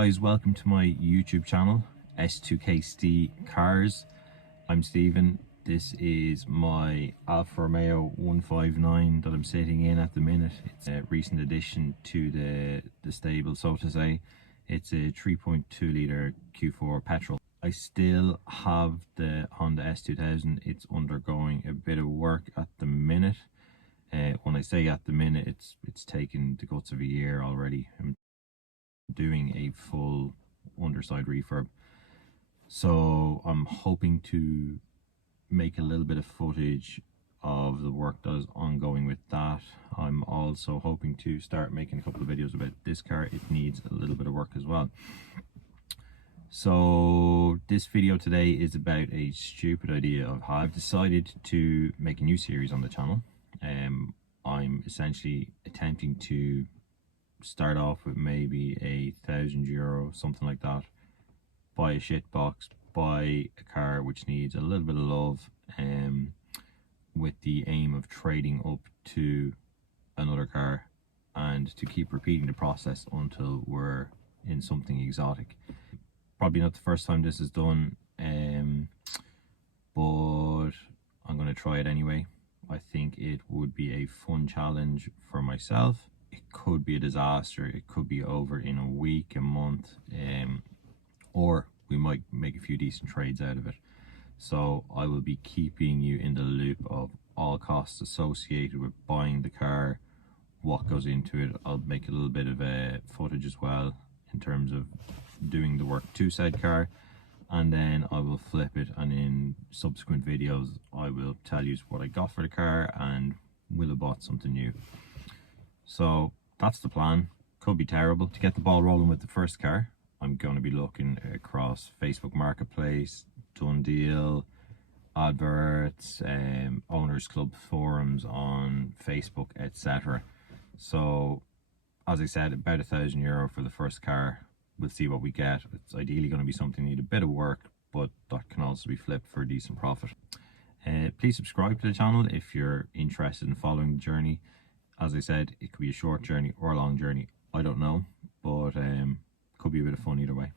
guys, welcome to my YouTube channel, S2KST Cars. I'm Stephen. This is my Alfa Romeo 159 that I'm sitting in at the minute. It's a recent addition to the stable, so to say. It's a 3.2 litre Q4 petrol. I still have the Honda S2000. It's undergoing a bit of work at the minute. When I say at the minute, it's taken the guts of a year already. I'm doing a full underside refurb, so I'm hoping to make a little bit of footage of the work that is ongoing with that. I'm also hoping to start making a couple of videos about this car. It needs a little bit of work as well. So this video today is about a stupid idea I've had. I've decided to make a new series on the channel. I'm essentially attempting to start off with maybe €1,000, something like that. Buy a shit box, buy a car which needs a little bit of love, with the aim of trading up to another car and to keep repeating the process until we're in something exotic. Probably not the first time this is done, but I'm going to try it anyway. I think it would be a fun challenge for myself. It could be a disaster. It could be over in a week, a month, or we might make a few decent trades out of it. So I will be keeping you in the loop of all costs associated with buying the car, what goes into it. I'll make a little bit of footage as well in terms of doing the work to said car, and then I will flip it, and in subsequent videos I will tell you what I got for the car and will have bought something new. So that's the plan. Could be terrible. To get the ball rolling with the first car, I'm going to be looking across Facebook Marketplace, Done Deal, adverts, owners club forums on Facebook, etc. So as I said, about €1,000 for the first car. We'll see what we get. It's ideally going to be something that need a bit of work, but that can also be flipped for a decent profit. Please subscribe to the channel if you're interested in following the journey. As I said, it could be a short journey or a long journey. I don't know, but could be a bit of fun either way.